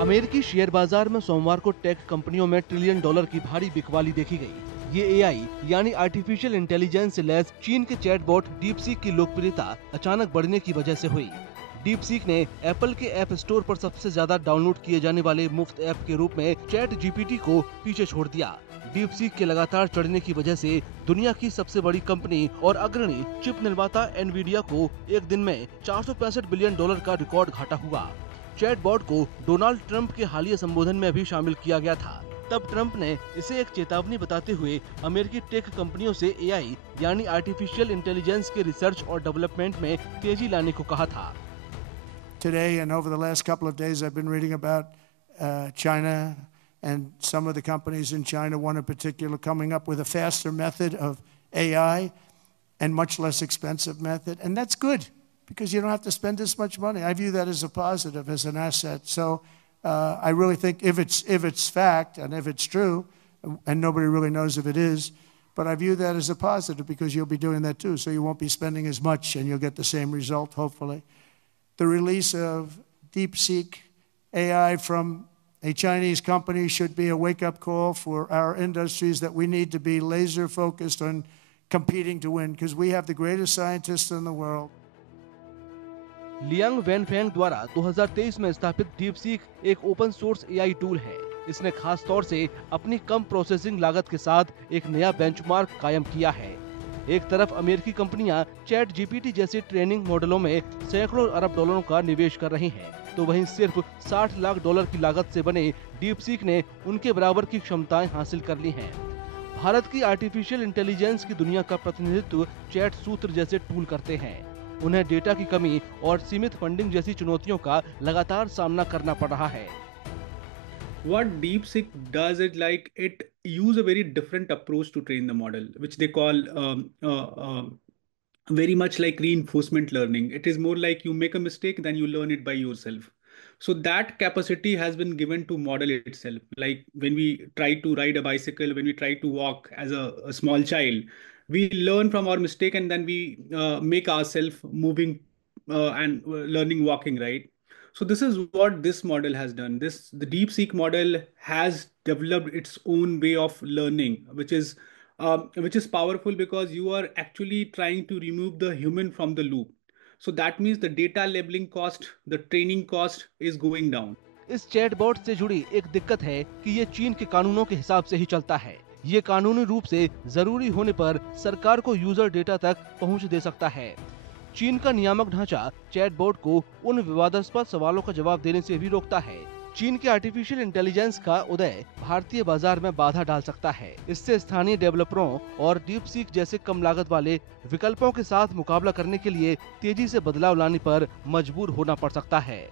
अमेरिकी शेयर बाजार में सोमवार को टेक कंपनियों में ट्रिलियन डॉलर की भारी बिकवाली देखी गई। ये एआई यानी आर्टिफिशियल इंटेलिजेंस से लैस चीन के चैटबॉट डीपसीक की लोकप्रियता अचानक बढ़ने की वजह से हुई। डीपसीक ने एप्पल के ऐप स्टोर पर सबसे ज्यादा डाउनलोड किए जाने वाले मुफ्त ऐप के रूप में चैट जीपीटी को पीछे छोड़ दिया। डीपसीक के लगातार चढ़ने की वजह से दुनिया की सबसे बड़ी कंपनी और अग्रणी चिप निर्माता एनवीडिया को एक दिन में 465 बिलियन डॉलर का रिकॉर्ड घाटा हुआ। चैटबॉट को डोनाल्ड ट्रंप के हालिया संबोधन में भी शामिल किया गया था। तब ट्रंप ने इसे एक चेतावनी बताते हुए अमेरिकी टेक कंपनियों से एआई यानी आर्टिफिशियल इंटेलिजेंस के रिसर्च और डेवलपमेंट में तेजी लाने को कहा था। Today and over the last couple of days, I've been reading about China and some of the companies in China, one in particular, coming up with a faster method of AI and much less expensive method, and that's good because you don't have to spend this much money. I view that as a positive, as an asset. So I really think if it's fact and if it's true, and nobody really knows if it is, but I view that as a positive because you'll be doing that too. So you won't be spending as much and you'll get the same result, hopefully. The release of DeepSeek AI from a Chinese company should be a wake-up call for our industries that we need to be laser focused on competing to win because we have the greatest scientists in the world. Liang Wenfeng द्वारा 2023 में स्थापित DeepSeek एक open source AI tool है। इसने खास तौर से अपनी कम प्रोसेसिंग लागत के साथ एक नया बेंचमार्क कायम किया है। एक तरफ अमेरिकी कंपनियां चैट जीपीटी जैसे ट्रेनिंग मॉडलों में सैकड़ों अरब डॉलरों का निवेश कर रही हैं, तो वहीं सिर्फ 60 लाख डॉलर की लागत से बने डीपसीक ने उनके बराबर की क्षमताएं हासिल कर ली हैं। भारत की आर्टिफिशियल इंटेलिजेंस की दुनिया का प्रतिनिधित्व चैट सूत्र जैसे टूल करते हैं। उन्हें डेटा की कमी और सीमित फंडिंग जैसी चुनौतियों का लगातार सामना करना पड़ रहा है। What DeepSeek does is like it use a very different approach to train the model, which they call very much like reinforcement learning. It is more like you make a mistake, then you learn it by yourself. So that capacity has been given to model itself. Like when we try to ride a bicycle, when we try to walk as a small child, we learn from our mistake and then we make ourselves moving and learning walking, right? So this is what this model has done. The DeepSeek model has developed its own way of learning, which is powerful because you are actually trying to remove the human from the loop. So that means the data labeling cost, the training cost is going down. इस chatbot से जुड़ी एक दिक्कत है कि ये चीन के कानूनों के हिसाब से ही चलता है। ये कानूनी रूप से जरूरी होने पर सरकार को यूजर डेटा तक पहुंच दे सकता है। चीन का नियामक ढांचा चैटबॉट को उन विवादास्पद सवालों का जवाब देने से भी रोकता है। चीन के आर्टिफिशियल इंटेलिजेंस का उदय भारतीय बाजार में बाधा डाल सकता है। इससे स्थानीय डेवलपरों और डीपसीक जैसे कम लागत वाले विकल्पों के साथ मुकाबला करने के लिए तेजी से बदलाव लाने पर मजबूर होना पड़ सकता है।